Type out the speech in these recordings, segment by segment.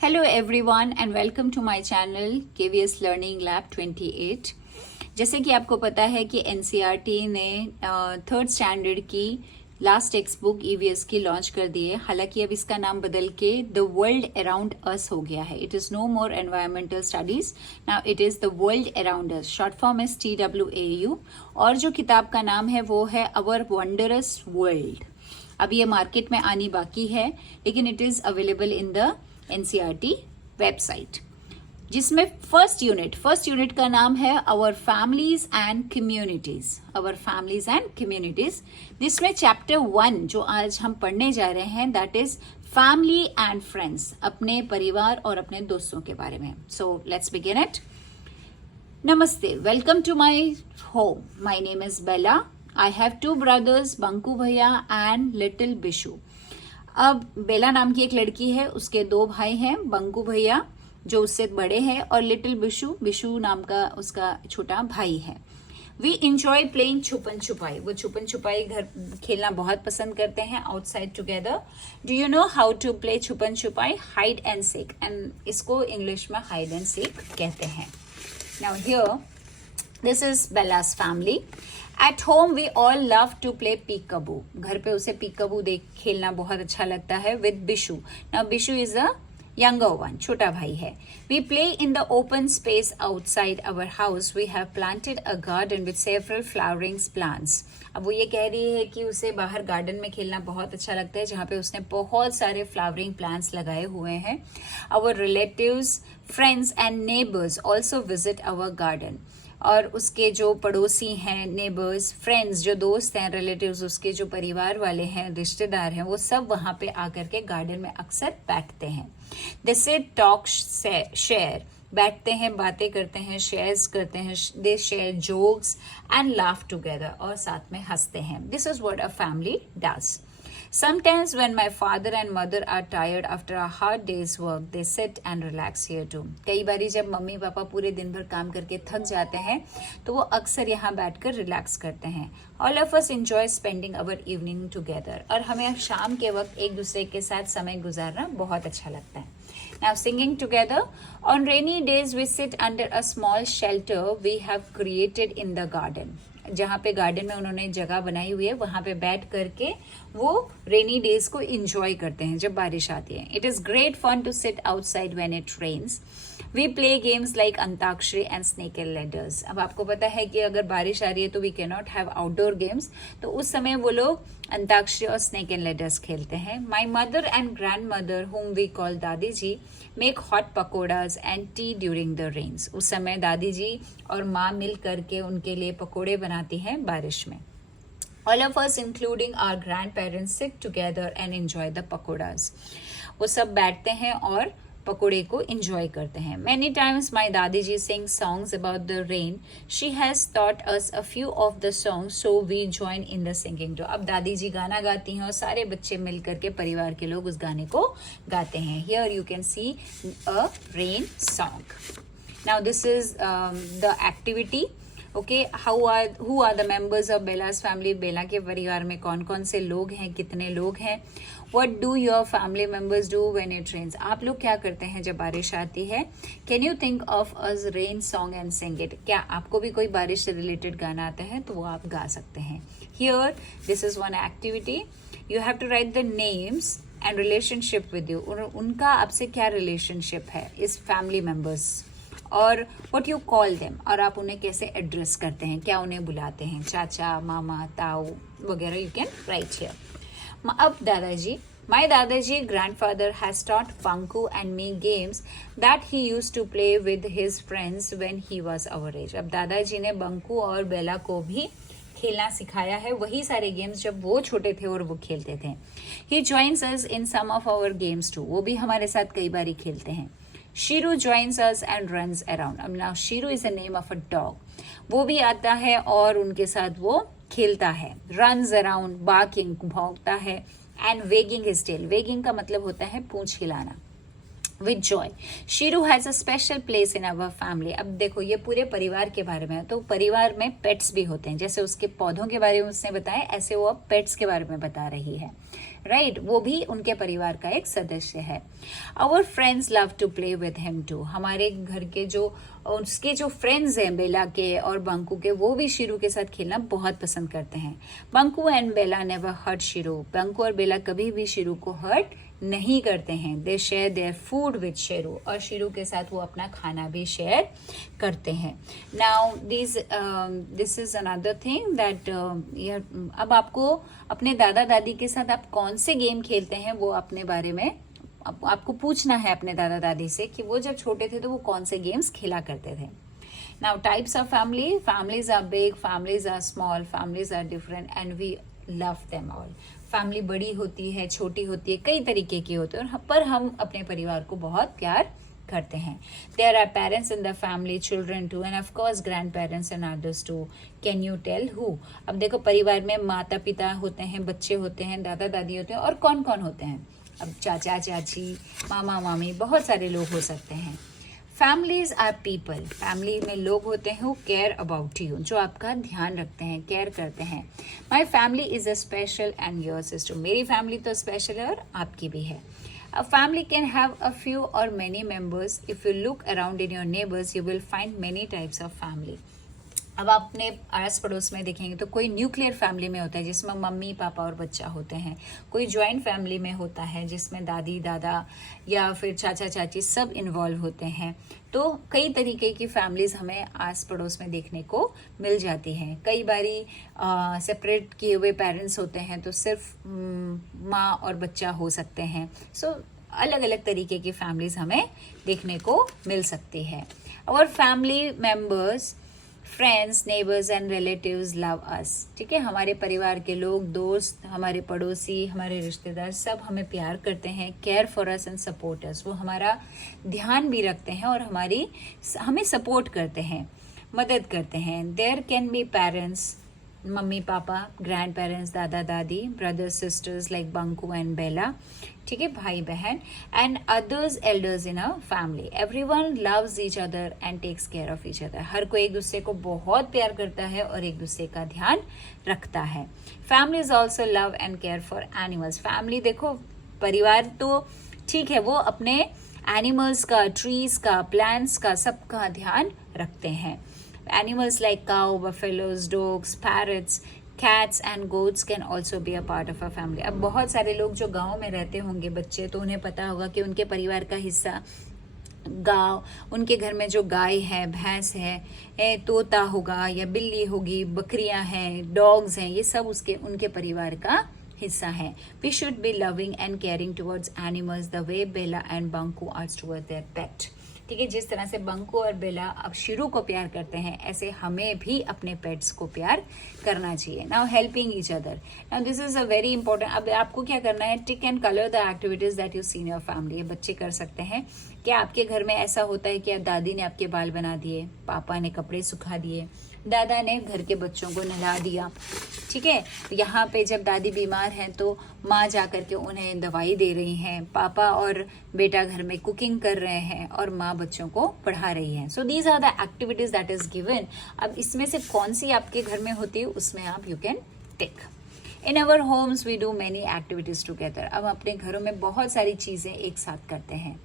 Hello everyone and welcome to my channel KVS Learning Lab 28। जैसे कि आपको पता है कि NCERT ने थर्ड स्टैंडर्ड की लास्ट टेक्स्ट बुक EVS की लॉन्च कर दी है। हालांकि अब इसका नाम बदल के द वर्ल्ड अराउंड अस हो गया है। It is no more environmental studies, now it is the world around us. Short form is TWAU। और जो किताब का नाम है वो है अवर वंडरस वर्ल्ड। अब ये मार्केट में आनी बाकी है, लेकिन it is available in the NCERT website, जिसमें फर्स्ट यूनिट का नाम है our families and communities. Our families and communities, जिसमें चैप्टर 1 जो आज हम पढ़ने जा रहे हैं that is family and friends, अपने परिवार और अपने दोस्तों के बारे में। So let's begin it. नमस्ते, welcome to my home. My name is Bela. I have 2 brothers, Banku भैया एंड लिटिल बिशु। अब बेला नाम की एक लड़की है, उसके 2 भाई हैं, बंकू भैया जो उससे बड़े हैं और लिटिल बिशु नाम का उसका छोटा भाई है। वी इंजॉय प्लेइंग छुपन छुपाई। वो छुपन छुपाई घर खेलना बहुत पसंद करते हैं, outside together. Do you know how to play छुपन छुपाई? हाइड एंड सीक, एंड इसको इंग्लिश में हाइड एंड सीक कहते हैं। Now here this is Bela's family. At home we all love to play peekaboo. घर पे उसे पीकबू देख खेलना बहुत अच्छा लगता है with Bishu. Now Bishu is a younger one, छोटा भाई है। We play in the open space outside our house. We have planted a garden with several flowering plants. अब वो ये कह रही है कि उसे बाहर गार्डन में खेलना बहुत अच्छा लगता है, जहाँ पे उसने बहुत सारे फ्लावरिंग प्लांट्स लगाए हुए हैं। Our relatives, friends and neighbors also visit our garden. और उसके जो पड़ोसी हैं, नेबर्स, फ्रेंड्स जो दोस्त हैं, रिलेटिव्स उसके जो परिवार वाले हैं, रिश्तेदार हैं, वो सब वहाँ पे आकर के गार्डन में अक्सर बैठते हैं। दे सिट, टॉक, शेयर, बैठते हैं, बातें करते हैं, शेयर्स करते हैं। They share jokes and laugh together, और साथ में हंसते हैं। This is what a family does. Sometimes when my father and mother are tired after a hard day's work, they sit and relax here too. कई बारी जब mummy papa पूरे दिन भर काम करके थक जाते हैं तो वो अक्सर यहाँ बैठकर रिलैक्स करते हैं। All of us enjoy spending our evening together. और हमें शाम के वक्त एक दूसरे के साथ समय गुजारना बहुत अच्छा लगता है। Now singing together. On rainy days we sit under a small shelter we have created in the garden. जहाँ पे गार्डन में उन्होंने जगह बनाई हुई है, वहां पे बैठ करके वो रेनी डेज को इंजॉय करते हैं जब बारिश आती है। It is great fun to sit outside when it rains. We play games like antakshari and snake and ladders. अब आपको पता है कि अगर बारिश आ रही है तो we can not have outdoor games, तो उस समय वो लोग अंताक्षरी और स्नेक एंड लैडर्स खेलते हैं। My mother and grandmother, whom we call दादी ji, make hot pakoras and tea during the rains. उस समय दादी जी और माँ मिल करके उनके लिए पकोड़े बनाती हैं बारिश में। All of us, including our grandparents, sit together and enjoy the pakoras. वो सब बैठते हैं और पकोड़े को enjoy करते हैं। Many times my दादी जी sings songs about the rain. She has taught us a few of the songs, so we join in the singing too. अब दादी जी गाना गाती हैं और सारे बच्चे मिल करके, परिवार के लोग उस गाने को गाते हैं। Here you can see a rain song. Now this is the activity. Okay, who are the members of Bela's family. Bela के परिवार में कौन कौन से लोग हैं, कितने लोग हैं। What do your family members do when it rains. आप लोग क्या करते हैं जब बारिश आती है। Can you think of us rain song and sing it. क्या आपको भी कोई बारिश से रिलेटेड गाना आता है तो वो आप गा सकते हैं। Here this is one activity. You have to write the names and relationship with you. उनका आपसे क्या रिलेशनशिप है, इस फैमिली मेंबर्स, और व्हाट यू कॉल देम, और आप उन्हें कैसे एड्रेस करते हैं, क्या उन्हें बुलाते हैं, चाचा, मामा, ताऊ वगैरह। You can write here. अब दादाजी, my dadaji grandfather has taught Panku and me games that he used to play with his friends when he was our age. अब दादाजी ने बंकू और बेला को भी खेलना सिखाया है, वही सारे गेम्स जब वो छोटे थे और वो खेलते थे। He joins us in some of our games too. वो भी हमारे साथ कई बारी खेलते हैं। Shiru joins us and runs around. अब now Shiru is the name of a dog. वो भी आता है और उनके साथ वो खेलता है। Runs around, barking, भौंकता है, and wagging his tail. Wagging का मतलब होता है पूंछ हिलाना। With joy. Sheeru has a special place in our family. अब देखो ये पूरे परिवार के बारे में है, तो परिवार में पेट्स भी होते हैं, जैसे उसके पौधों के बारे में उसने बताया, ऐसे वो अब पेट्स के बारे में बता रही है, राइट वो भी उनके परिवार का एक सदस्य है। Our friends love to play with him too. हमारे घर के जो उसके जो फ्रेंड्स हैं बेला के और बंकू के, वो भी शीरू के साथ खेलना बहुत पसंद करते हैं। Banku and Bela never hurt Sheeru. Banku और बेला कभी भी शीरू को हर्ट नहीं करते हैं। They share their food with Sheru. और शीरू के साथ वो अपना खाना भी शेयर करते हैं। Now this is another thing that अब आपको अपने दादा दादी के साथ आप कौन से गेम खेलते हैं वो अपने बारे में आपको पूछना है अपने दादा दादी से कि वो जब छोटे थे तो वो कौन से गेम्स खेला करते थे। Now types of family. Families are big, families are small, families are different and we love them all. Family बड़ी होती है, छोटी होती है, कई तरीके की होती है, पर हम अपने परिवार को बहुत प्यार करते हैं। There are parents in the family, children too, and of course grandparents and others too. Can you tell who? अब देखो परिवार में माता पिता होते हैं, बच्चे होते हैं, दादा दादी होते हैं, और कौन कौन होते हैं? अब चाचा चाची, मामा मामी, बहुत सारे लोग हो सकते हैं। Families are people. फैमिली में लोग होते हैं हु केयर अबाउट यू, जो आपका ध्यान रखते हैं, केयर करते हैं। My family is a special and yours is too. मेरी फैमिली तो स्पेशल है और आपकी भी है। A family can have a few or many members. If you look around in your neighbors, you will find many types of family. अब आप अपने आस पड़ोस में देखेंगे तो कोई न्यूक्लियर फैमिली में होता है जिसमें मम्मी पापा और बच्चा होते हैं, कोई ज्वाइंट फैमिली में होता है जिसमें दादी दादा या फिर चाचा चाची सब इन्वॉल्व होते हैं। तो कई तरीके की फैमिलीज हमें आस पड़ोस में देखने को मिल जाती हैं। कई बारी सेपरेट किए हुए पेरेंट्स होते हैं तो सिर्फ माँ और बच्चा हो सकते हैं। सो अलग अलग तरीके की फैमिलीज हमें देखने को मिल सकती है। और family members, friends, neighbours and relatives love us. ठीक है, हमारे परिवार के लोग, दोस्त, हमारे पड़ोसी, हमारे रिश्तेदार सब हमें प्यार करते हैं, care for us and support us. वो हमारा ध्यान भी रखते हैं और हमें सपोर्ट करते हैं, मदद करते हैं। देयर कैन बी पेरेंट्स, मम्मी पापा, ग्रैंड पेरेंट्स, दादा दादी, brothers sisters like Banku and Bela, ठीक है, भाई बहन, and others elders in a family. Everyone loves each other and takes care of each other. हर कोई एक दूसरे को बहुत प्यार करता है और एक दूसरे का ध्यान रखता है। Family is also love and care for animals. Family देखो परिवार तो ठीक है, वो अपने एनिमल्स का, ट्रीज का, प्लांट्स का, सबका ध्यान रखते हैं। Animals like cow, buffaloes, dogs, parrots, cats and goats can also be a part of a family. अब बहुत सारे लोग जो गांव में रहते होंगे बच्चे, तो उन्हें पता होगा कि उनके परिवार का हिस्सा गांव, उनके घर में जो गाय है, भैंस है, तोता होगा या बिल्ली होगी, बकरियां हैं, डॉग्स हैं, ये सब उनके परिवार का हिस्सा है। We should be loving and caring towards animals the way Bella and Banku are towards their pet. ठीक है, जिस तरह से बंकू और बेला अब शीरू को प्यार करते हैं, ऐसे हमें भी अपने पेट्स को प्यार करना चाहिए। Now helping each other. Now this is a very important. अब आपको क्या करना है, tick and colour the activities that you see in your family. बच्चे कर सकते हैं। क्या आपके घर में ऐसा होता है कि दादी ने आपके बाल बना दिए, पापा ने कपड़े सुखा दिए, दादा ने घर के बच्चों को नहला दिया, ठीक है। यहाँ पे जब दादी बीमार हैं तो माँ जाकर के उन्हें दवाई दे रही हैं, पापा और बेटा घर में कुकिंग कर रहे हैं और माँ बच्चों को पढ़ा रही है। So these are the activities that is given. अब इसमें से कौन सी आपके घर में होती है उसमें आप you can tick. In our homes we do many activities together. अब अपने घरों में बहुत सारी चीजें एक साथ करते हैं।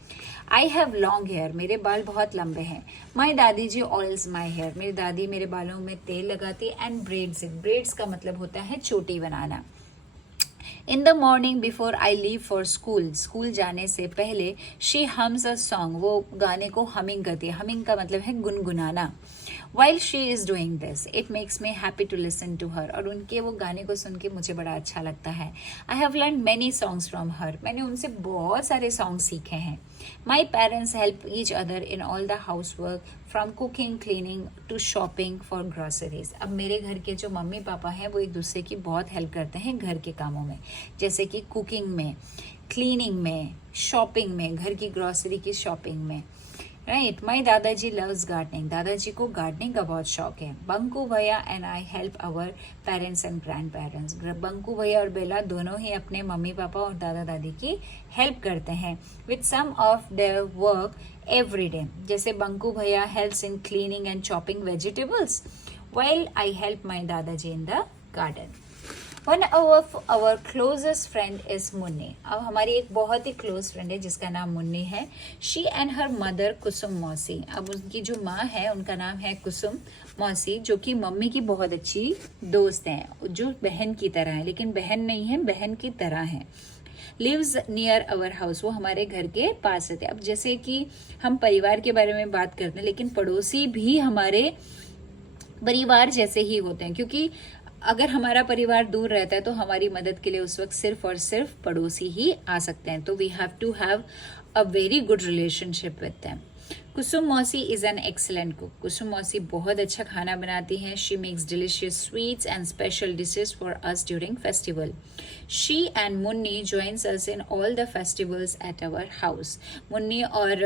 आई हैव लॉन्ग हेयर, मेरे बाल बहुत लंबे हैं। माई दादी जी ऑयल्स माई हेयर, मेरी दादी मेरे बालों में तेल लगाती है। एंड ब्रेड्स इट, ब्रेड्स का मतलब होता है चोटी बनाना। In the morning before I leave for school, school जाने से पहले शी हम्स अ सॉन्ग, वो गाने को हमिंग करती है। हमिंग का मतलब है गुनगुनाना। While she is doing this, it makes me happy to listen to her. और उनके वो गाने को सुन के मुझे बड़ा अच्छा लगता है। I have learned many songs from her. मैंने उनसे बहुत सारे सॉन्ग सीखे हैं। My parents help each other in all the housework, from cooking, cleaning to shopping for groceries. अब मेरे घर के जो मम्मी पापा हैं वो एक दूसरे की बहुत हेल्प करते हैं घर के कामों में, जैसे कि कुकिंग में, क्लीनिंग में, शॉपिंग में, घर की ग्रॉसरी की शॉपिंग में। राइट, माई दादाजी लव्स गार्डनिंग, दादाजी को गार्डनिंग का बहुत शौक है। बंकू भैया and I help our parents and grandparents, Banku भैया और बेला दोनों ही अपने मम्मी पापा और दादा दादी की हेल्प करते हैं with some of their work every day. जैसे बंकू भैया helps in cleaning and chopping vegetables while I help my Dadaji in the garden. One of our closest friend is Munni. अब हमारी एक बहुत ही क्लोज फ्रेंड है जिसका नाम मुन्नी है। She and her mother कुसुम मौसी, अब उनकी जो माँ है उनका नाम है कुसुम मौसी, जो कि मम्मी की बहुत अच्छी दोस्त हैं, जो बहन की तरह है, लेकिन बहन नहीं है, बहन की तरह है। लिव्स नियर अवर हाउस, वो हमारे घर के पास रहते हैं। अब जैसे कि हम परिवार के बारे में बात करते हैं, लेकिन पड़ोसी भी हमारे परिवार जैसे ही होते हैं, क्योंकि अगर हमारा परिवार दूर रहता है तो हमारी मदद के लिए उस वक्त सिर्फ और सिर्फ पड़ोसी ही आ सकते हैं। तो we have to have a very good relationship with them. Kusum मौसी is an excellent cook, Kusum मौसी बहुत अच्छा खाना बनाती हैं। She makes delicious sweets and special dishes for us during festival. She and Munni joins us in all the festivals at our house. Munni और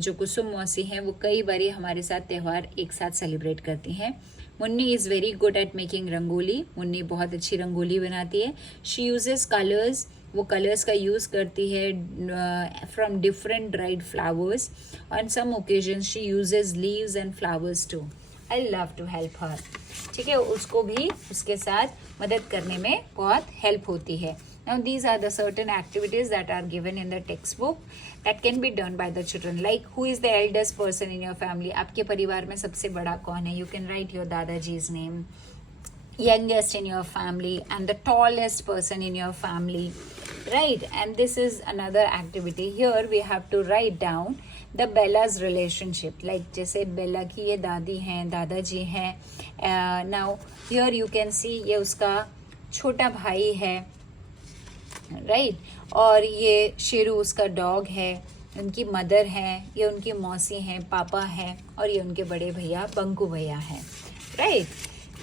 जो कुसुम मौसी हैं वो कई बारी हमारे साथ त्यौहार एक साथ सेलिब्रेट करती हैं। Munni is very good at making rangoli, Munni बहुत अच्छी रंगोली बनाती है। शी यूजेस कलर्स, वो कलर्स का यूज़ करती है from different dried flowers. On some occasions she uses leaves and flowers too. I love to help her, ठीक है, उसको भी उसके साथ मदद करने में बहुत हेल्प होती है। Now these are the certain activities that are given in the textbook that can be done by the children. Like who is the eldest person in your family? आपके परिवार में सबसे बड़ा कौन है? You can write your Dadaji's name. Youngest in your family and the tallest person in your family, right? And this is another activity. Here we have to write down the Bella's relationship. Like जैसे बेला की ये दादी हैं, दादाजी हैं. Now here you can see ये उसका छोटा भाई है, राइट और ये शेरू उसका डॉग है, उनकी मदर है, ये उनकी मौसी हैं, पापा हैं, और ये उनके बड़े भैया बंकू भैया हैं, right.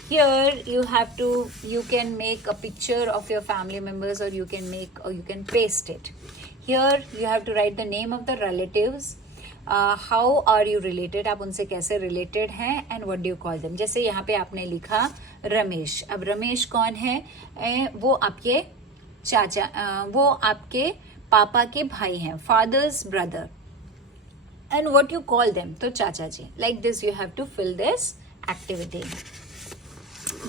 Here you have to, you can make a picture of your family members or you can make or you can paste it. Here you have to write the name of the relatives. How are you related, आप उनसे कैसे related हैं, and what do you call them. जैसे यहाँ पे आपने लिखा रमेश, अब रमेश कौन है? वो आपके चाचा, वो आपके पापा के भाई हैं, father's brother, and what you call them, तो चाचा ji. Like this you have to fill this activity.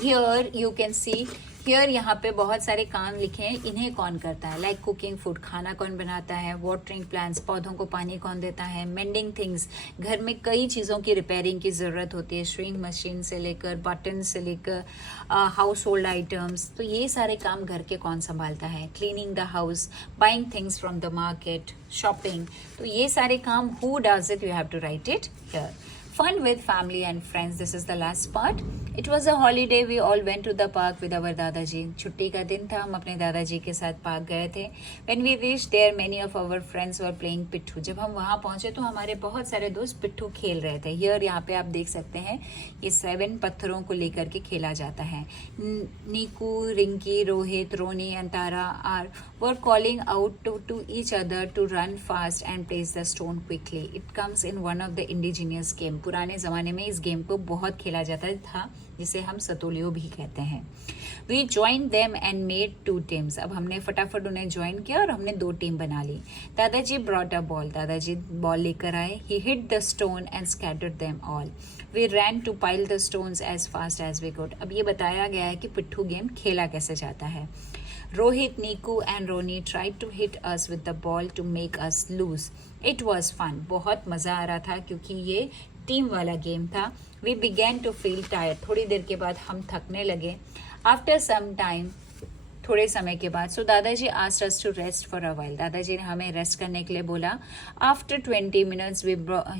Here you can see, here यहाँ पे बहुत सारे काम लिखे हैं, इन्हें कौन करता है। लाइक कुकिंग फूड, खाना कौन बनाता है, वाटरिंग प्लांट्स, पौधों को पानी कौन देता है, मेंडिंग थिंग्स, घर में कई चीज़ों की रिपेयरिंग की ज़रूरत होती है, श्रिंग मशीन से लेकर बटन से लेकर हाउस होल्ड आइटम्स, तो ये सारे काम घर के कौन संभालता है। Cleaning the house, buying things from the market, shopping, तो ये सारे काम who does it, you have to write it here. Fun with family and friends, this is the last part. It was a holiday, we all went to the park with our दादाजी। छुट्टी का दिन था, हम अपने दादाजी के साथ पार्क गए थे। When we reached there, many of our friends were playing पिट्ठू। जब हम वहाँ पहुँचे तो हमारे बहुत सारे दोस्त पिट्ठू खेल रहे थे। Here यहाँ पे आप देख सकते हैं, ये 7 पत्थरों को लेकर के खेला जाता है। नीकू, रिंकी, रोहित, रोनी and Tara were calling out to each other to run fast and place the stone quickly. It comes in one of the indigenous game. पुराने ज़माने में इस गेम को बहुत खेला जाता था, जिसे हम सतोलियो भी कहते हैं। We joined them and made 2 teams. अब हमने फटाफट उन्हें ज्वाइन किया और हमने 2 टीम बना ली। दादाजी brought a ball. दादाजी बॉल लेकर आए। He hit the stone and scattered them all. We ran to pile the stones as fast as we could. अब ये बताया गया है कि पिट्ठू गेम खेला कैसे जाता है। Rohit, Niku and Roni tried to hit us with the ball to make us lose. It was fun. बहुत मज़ा आ रहा था क्योंकि ये टीम वाला गेम था। We began to feel tired. थोड़ी देर के बाद हम थकने लगे। After some time, थोड़े समय के बाद, so दादाजी asked us to rest for a while. दादाजी ने हमें रेस्ट करने के लिए बोला। After 20 minutes,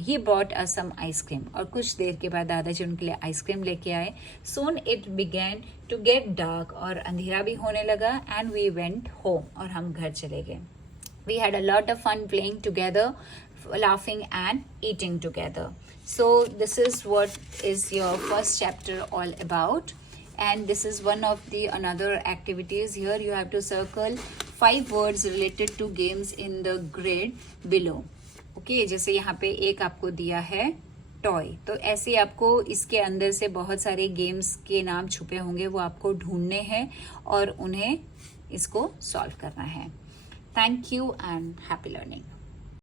he brought us some ice cream. और कुछ देर के बाद दादाजी उनके लिए आइसक्रीम लेके आए। Soon it began to get dark, और अंधेरा भी होने लगा, and we went home, और हम घर चले गए। We had a lot of fun playing together, laughing and eating together. So this is what is your first chapter all about, and this is one of the another activities. Here you have to circle 5 words related to games in the grid below. Okay, जैसे यहाँ पे एक आपको दिया है toy, तो ऐसे आपको इसके अंदर से बहुत सारे गेम्स के नाम छुपे होंगे, वो आपको ढूंढने हैं और उन्हें इसको सॉल्व करना है। Thank you and happy learning.